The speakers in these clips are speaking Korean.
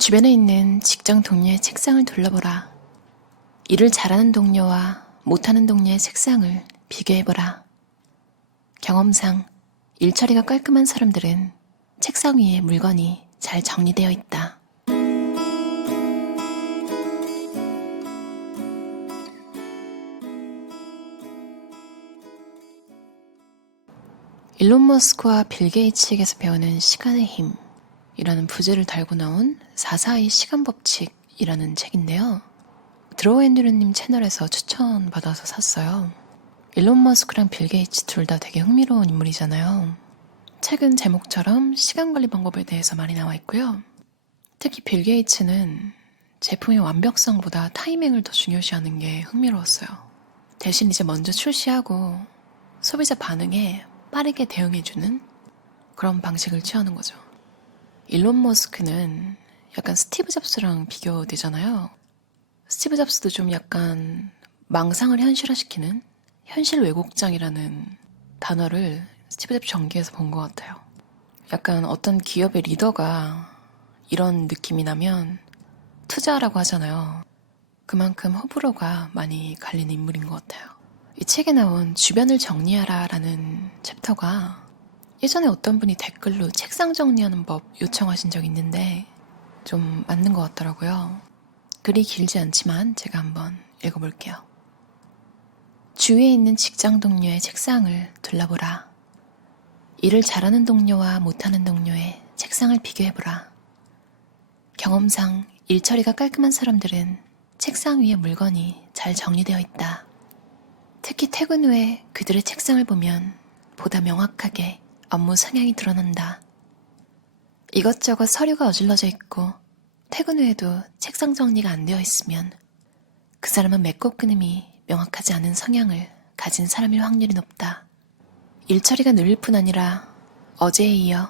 주변에 있는 직장 동료의 책상을 둘러보라. 일을 잘하는 동료와 못하는 동료의 책상을 비교해보라. 경험상 일처리가 깔끔한 사람들은 책상 위에 물건이 잘 정리되어 있다. 일론 머스크와 빌 게이츠에게서 배우는 시간의 힘이라는 부제를 달고 나온 442 시간 법칙이라는 책인데요. 드로우앤드류님 채널에서 추천받아서 샀어요. 일론 머스크랑 빌 게이츠 둘 다 되게 흥미로운 인물이잖아요. 책은 제목처럼 시간관리 방법에 대해서 많이 나와 있고요. 특히 빌 게이츠는 제품의 완벽성보다 타이밍을 더 중요시하는 게 흥미로웠어요. 대신 이제 먼저 출시하고 소비자 반응에 빠르게 대응해주는 그런 방식을 취하는 거죠. 일론 머스크는 약간 스티브 잡스랑 비교되잖아요. 스티브 잡스도 좀 약간 망상을 현실화시키는 현실 왜곡장이라는 단어를 스티브 잡스 전기에서 본 것 같아요. 약간 어떤 기업의 리더가 이런 느낌이 나면 투자라고 하잖아요. 그만큼 호불호가 많이 갈리는 인물인 것 같아요. 이 책에 나온 주변을 정리하라 라는 챕터가 예전에 어떤 분이 댓글로 책상 정리하는 법 요청하신 적이 있는데 좀 맞는 것 같더라고요. 글이 길지 않지만 제가 한번 읽어볼게요. 주위에 있는 직장 동료의 책상을 둘러보라. 일을 잘하는 동료와 못하는 동료의 책상을 비교해보라. 경험상 일처리가 깔끔한 사람들은 책상 위에 물건이 잘 정리되어 있다. 특히 퇴근 후에 그들의 책상을 보면 보다 명확하게 업무 성향이 드러난다. 이것저것 서류가 어질러져 있고 퇴근 후에도 책상 정리가 안 되어 있으면 그 사람은 맺고 끊음이 명확하지 않은 성향을 가진 사람일 확률이 높다. 일처리가 느릴 뿐 아니라 어제에 이어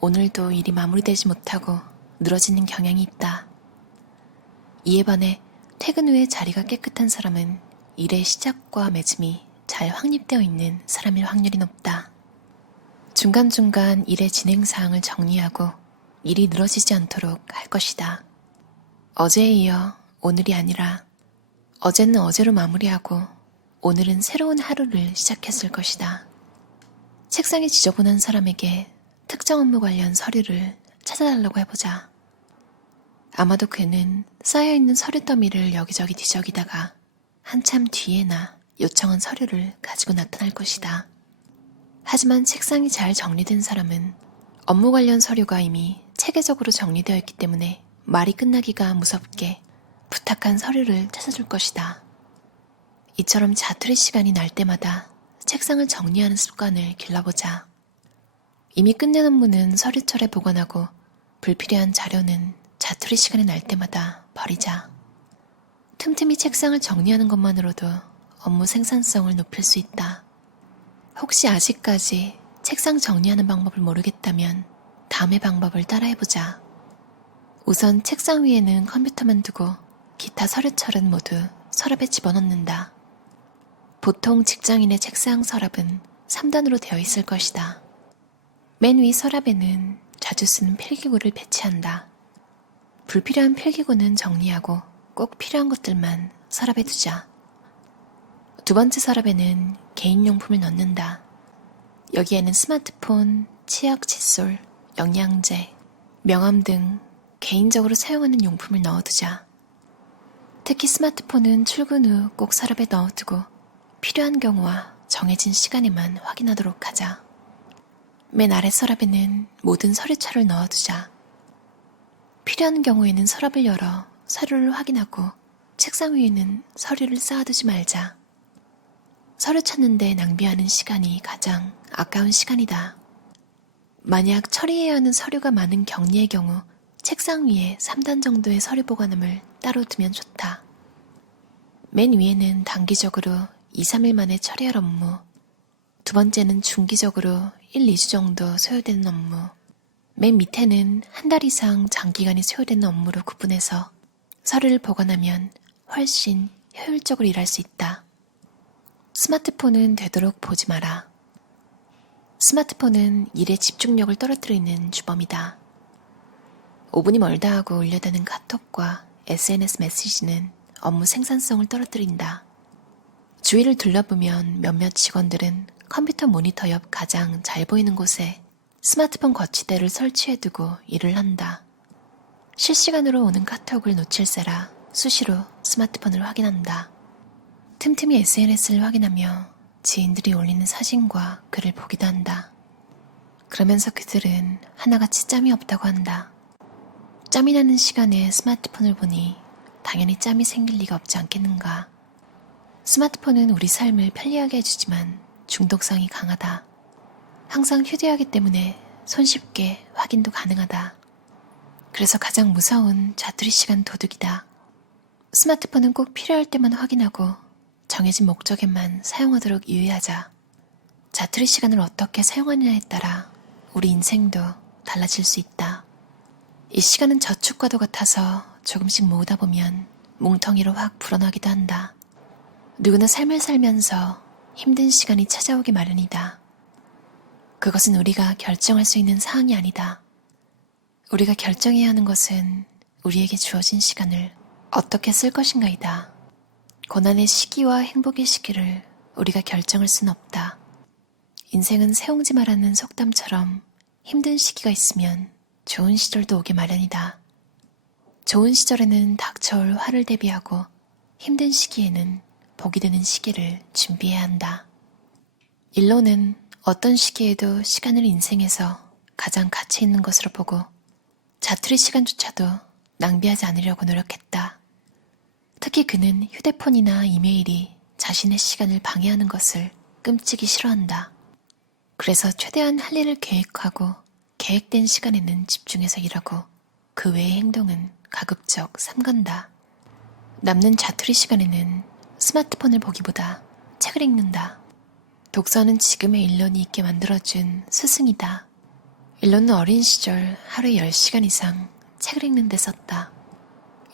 오늘도 일이 마무리되지 못하고 늘어지는 경향이 있다. 이에 반해 퇴근 후에 자리가 깨끗한 사람은 일의 시작과 맺음이 잘 확립되어 있는 사람일 확률이 높다. 중간중간 일의 진행사항을 정리하고 일이 늘어지지 않도록 할 것이다. 어제에 이어 오늘이 아니라 어제는 어제로 마무리하고 오늘은 새로운 하루를 시작했을 것이다. 책상이 지저분한 사람에게 특정 업무 관련 서류를 찾아달라고 해보자. 아마도 그는 쌓여있는 서류 더미를 여기저기 뒤적이다가 한참 뒤에나 요청한 서류를 가지고 나타날 것이다. 하지만 책상이 잘 정리된 사람은 업무 관련 서류가 이미 체계적으로 정리되어 있기 때문에 말이 끝나기가 무섭게 부탁한 서류를 찾아줄 것이다. 이처럼 자투리 시간이 날 때마다 책상을 정리하는 습관을 길러보자. 이미 끝낸 업무는 서류철에 보관하고 불필요한 자료는 자투리 시간이 날 때마다 버리자. 틈틈이 책상을 정리하는 것만으로도 업무 생산성을 높일 수 있다. 혹시 아직까지 책상 정리하는 방법을 모르겠다면 다음의 방법을 따라해보자. 우선 책상 위에는 컴퓨터만 두고 기타 서류철은 모두 서랍에 집어넣는다. 보통 직장인의 책상 서랍은 3단으로 되어 있을 것이다. 맨 위 서랍에는 자주 쓰는 필기구를 배치한다. 불필요한 필기구는 정리하고 꼭 필요한 것들만 서랍에 두자. 두 번째 서랍에는 개인용품을 넣는다. 여기에는 스마트폰, 치약, 칫솔, 영양제, 명함 등 개인적으로 사용하는 용품을 넣어두자. 특히 스마트폰은 출근 후 꼭 서랍에 넣어두고 필요한 경우와 정해진 시간에만 확인하도록 하자. 맨 아래 서랍에는 모든 서류철을 넣어두자. 필요한 경우에는 서랍을 열어 서류를 확인하고 책상 위에는 서류를 쌓아두지 말자. 서류 찾는데 낭비하는 시간이 가장 아까운 시간이다. 만약 처리해야 하는 서류가 많은 격리의 경우 책상 위에 3단 정도의 서류 보관함을 따로 두면 좋다. 맨 위에는 단기적으로 2, 3일 만에 처리할 업무, 두 번째는 중기적으로 1, 2주 정도 소요되는 업무, 맨 밑에는 한 달 이상 장기간이 소요되는 업무로 구분해서 서류를 보관하면 훨씬 효율적으로 일할 수 있다. 스마트폰은 되도록 보지 마라. 스마트폰은 일의 집중력을 떨어뜨리는 주범이다. 5분이 멀다 하고 울려대는 카톡과 SNS 메시지는 업무 생산성을 떨어뜨린다. 주위를 둘러보면 몇몇 직원들은 컴퓨터 모니터 옆 가장 잘 보이는 곳에 스마트폰 거치대를 설치해두고 일을 한다. 실시간으로 오는 카톡을 놓칠세라 수시로 스마트폰을 확인한다. 틈틈이 SNS를 확인하며 지인들이 올리는 사진과 글을 보기도 한다. 그러면서 그들은 하나같이 짬이 없다고 한다. 짬이 나는 시간에 스마트폰을 보니 당연히 짬이 생길 리가 없지 않겠는가. 스마트폰은 우리 삶을 편리하게 해주지만 중독성이 강하다. 항상 휴대하기 때문에 손쉽게 확인도 가능하다. 그래서 가장 무서운 자투리 시간 도둑이다. 스마트폰은 꼭 필요할 때만 확인하고 정해진 목적에만 사용하도록 유의하자. 자투리 시간을 어떻게 사용하느냐에 따라 우리 인생도 달라질 수 있다. 이 시간은 저축과도 같아서 조금씩 모으다 보면 뭉텅이로 확 불어나기도 한다. 누구나 삶을 살면서 힘든 시간이 찾아오기 마련이다. 그것은 우리가 결정할 수 있는 사항이 아니다. 우리가 결정해야 하는 것은 우리에게 주어진 시간을 어떻게 쓸 것인가이다. 고난의 시기와 행복의 시기를 우리가 결정할 수는 없다. 인생은 새옹지 말하는 속담처럼 힘든 시기가 있으면 좋은 시절도 오게 마련이다. 좋은 시절에는 닥쳐올 화를 대비하고 힘든 시기에는 복이 되는 시기를 준비해야 한다. 일로는 어떤 시기에도 시간을 인생에서 가장 가치 있는 것으로 보고 자투리 시간조차도 낭비하지 않으려고 노력했다. 특히 그는 휴대폰이나 이메일이 자신의 시간을 방해하는 것을 끔찍이 싫어한다. 그래서 최대한 할 일을 계획하고 계획된 시간에는 집중해서 일하고 그 외의 행동은 가급적 삼간다. 남는 자투리 시간에는 스마트폰을 보기보다 책을 읽는다. 독서는 지금의 일론이 있게 만들어준 스승이다. 일론은 어린 시절 하루에 10시간 이상 책을 읽는 데 썼다.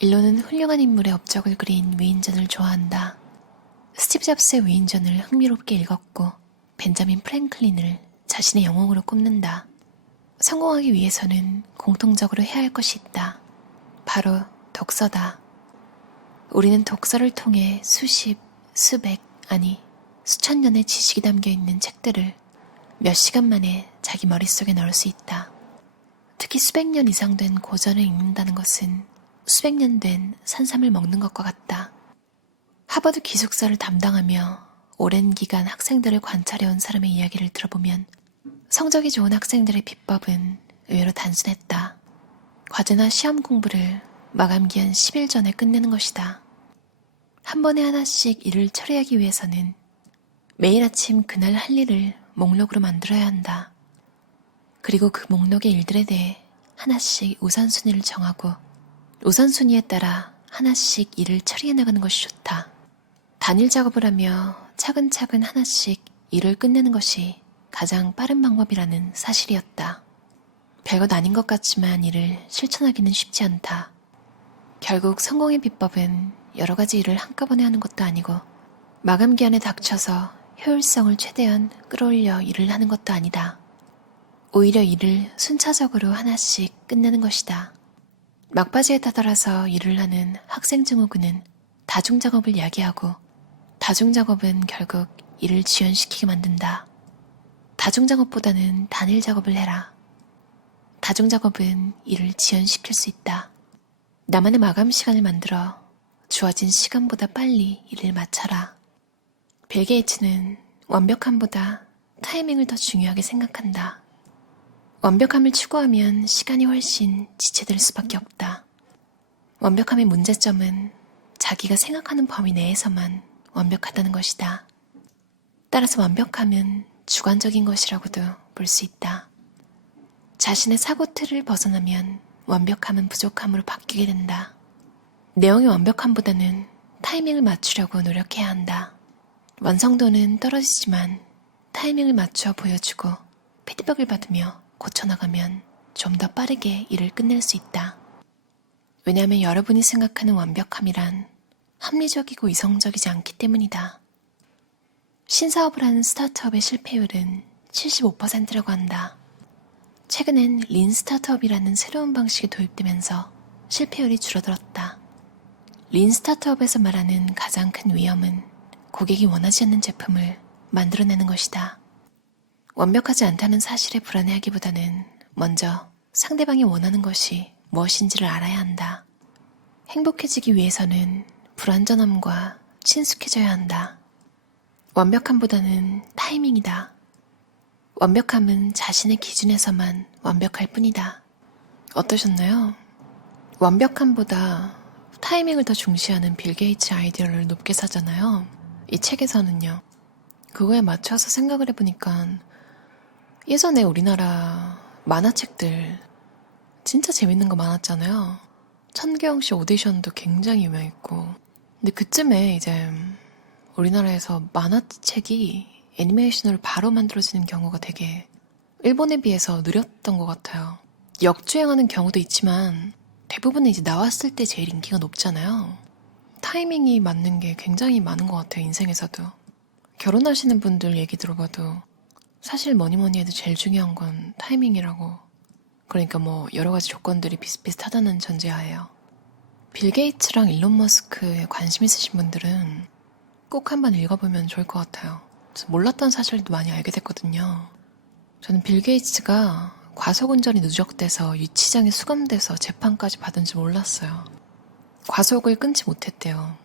일론은 훌륭한 인물의 업적을 그린 위인전을 좋아한다. 스티브 잡스의 위인전을 흥미롭게 읽었고 벤자민 프랭클린을 자신의 영웅으로 꼽는다. 성공하기 위해서는 공통적으로 해야 할 것이 있다. 바로 독서다. 우리는 독서를 통해 수십, 수백, 아니 수천 년의 지식이 담겨있는 책들을 몇 시간 만에 자기 머릿속에 넣을 수 있다. 특히 수백 년 이상 된 고전을 읽는다는 것은 수백 년 된 산삼을 먹는 것과 같다. 하버드 기숙사를 담당하며 오랜 기간 학생들을 관찰해온 사람의 이야기를 들어보면 성적이 좋은 학생들의 비법은 의외로 단순했다. 과제나 시험 공부를 마감기한 10일 전에 끝내는 것이다. 한 번에 하나씩 일을 처리하기 위해서는 매일 아침 그날 할 일을 목록으로 만들어야 한다. 그리고 그 목록의 일들에 대해 하나씩 우선순위를 정하고 우선순위에 따라 하나씩 일을 처리해 나가는 것이 좋다. 단일 작업을 하며 차근차근 하나씩 일을 끝내는 것이 가장 빠른 방법이라는 사실이었다. 별것 아닌 것 같지만 이를 실천하기는 쉽지 않다. 결국 성공의 비법은 여러 가지 일을 한꺼번에 하는 것도 아니고 마감 기한에 닥쳐서 효율성을 최대한 끌어올려 일을 하는 것도 아니다. 오히려 일을 순차적으로 하나씩 끝내는 것이다. 막바지에 다다라서 일을 하는 학생 증후군은 다중작업을 야기하고 다중작업은 결국 일을 지연시키게 만든다. 다중작업보다는 단일 작업을 해라. 다중작업은 일을 지연시킬 수 있다. 나만의 마감 시간을 만들어 주어진 시간보다 빨리 일을 마쳐라. 빌 게이츠는 완벽함보다 타이밍을 더 중요하게 생각한다. 완벽함을 추구하면 시간이 훨씬 지체될 수밖에 없다. 완벽함의 문제점은 자기가 생각하는 범위 내에서만 완벽하다는 것이다. 따라서 완벽함은 주관적인 것이라고도 볼 수 있다. 자신의 사고 틀을 벗어나면 완벽함은 부족함으로 바뀌게 된다. 내용의 완벽함보다는 타이밍을 맞추려고 노력해야 한다. 완성도는 떨어지지만 타이밍을 맞춰 보여주고 피드백을 받으며 고쳐나가면 좀 더 빠르게 일을 끝낼 수 있다. 왜냐하면 여러분이 생각하는 완벽함이란 합리적이고 이성적이지 않기 때문이다. 신사업을 하는 스타트업의 실패율은 75%라고 한다. 최근엔 린 스타트업이라는 새로운 방식이 도입되면서 실패율이 줄어들었다. 린 스타트업에서 말하는 가장 큰 위험은 고객이 원하지 않는 제품을 만들어내는 것이다. 완벽하지 않다는 사실에 불안해하기보다는 먼저 상대방이 원하는 것이 무엇인지를 알아야 한다. 행복해지기 위해서는 불완전함과 친숙해져야 한다. 완벽함보다는 타이밍이다. 완벽함은 자신의 기준에서만 완벽할 뿐이다. 어떠셨나요? 완벽함보다 타이밍을 더 중시하는 빌 게이츠 아이디어를 높게 사잖아요. 이 책에서는요. 그거에 맞춰서 생각을 해보니까 예전에 우리나라 만화책들 진짜 재밌는 거 많았잖아요. 천계영씨 오디션도 굉장히 유명했고. 근데 그쯤에 이제 우리나라에서 만화책이 애니메이션으로 바로 만들어지는 경우가 되게 일본에 비해서 느렸던 것 같아요. 역주행하는 경우도 있지만 대부분은 이제 나왔을 때 제일 인기가 높잖아요. 타이밍이 맞는 게 굉장히 많은 것 같아요, 인생에서도. 결혼하시는 분들 얘기 들어봐도 사실 뭐니 해도 제일 중요한 건 타이밍이라고. 그러니까 뭐 여러 가지 조건들이 비슷비슷하다는 전제하에요. 빌 게이츠랑 일론 머스크에 관심 있으신 분들은 꼭 한번 읽어보면 좋을 것 같아요. 몰랐던 사실도 많이 알게 됐거든요. 저는 빌 게이츠가 과속운전이 누적돼서 유치장에 수감돼서 재판까지 받은 줄 몰랐어요. 과속을 끊지 못했대요.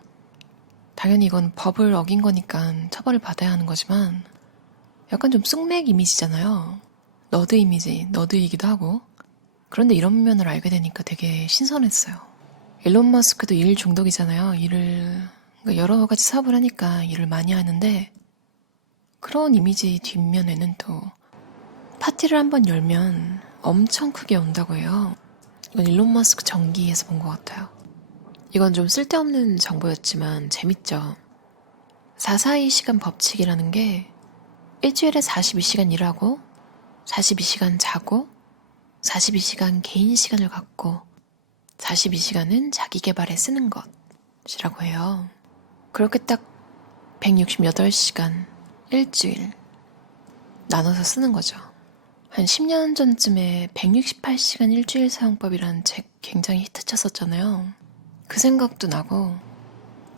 당연히 이건 법을 어긴 거니까 처벌을 받아야 하는 거지만 약간 좀 쑥맥 이미지잖아요. 너드 이미지, 너드이기도 하고. 그런데 이런 면을 알게 되니까 되게 신선했어요. 일론 머스크도 일 중독이잖아요. 그러니까 여러 가지 사업을 하니까 일을 많이 하는데 그런 이미지 뒷면에는 또 파티를 한번 열면 엄청 크게 온다고 해요. 이건 일론 머스크 전기에서 본 것 같아요. 이건 좀 쓸데없는 정보였지만 재밌죠. 442 시간 법칙이라는 게 일주일에 42시간 일하고 42시간 자고 42시간 개인 시간을 갖고 42시간은 자기 개발에 쓰는 것이라고 해요. 그렇게 딱 168시간 일주일 나눠서 쓰는 거죠. 한 10년 전쯤에 168시간 일주일 사용법이라는 책 굉장히 히트쳤었잖아요. 그 생각도 나고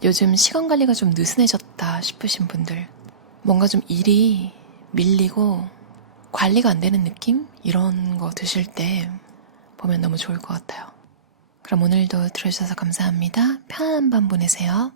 요즘 시간 관리가 좀 느슨해졌다 싶으신 분들, 뭔가 좀 일이 밀리고 관리가 안 되는 느낌? 이런 거 드실 때 보면 너무 좋을 것 같아요. 그럼 오늘도 들어주셔서 감사합니다. 편안한 밤 보내세요.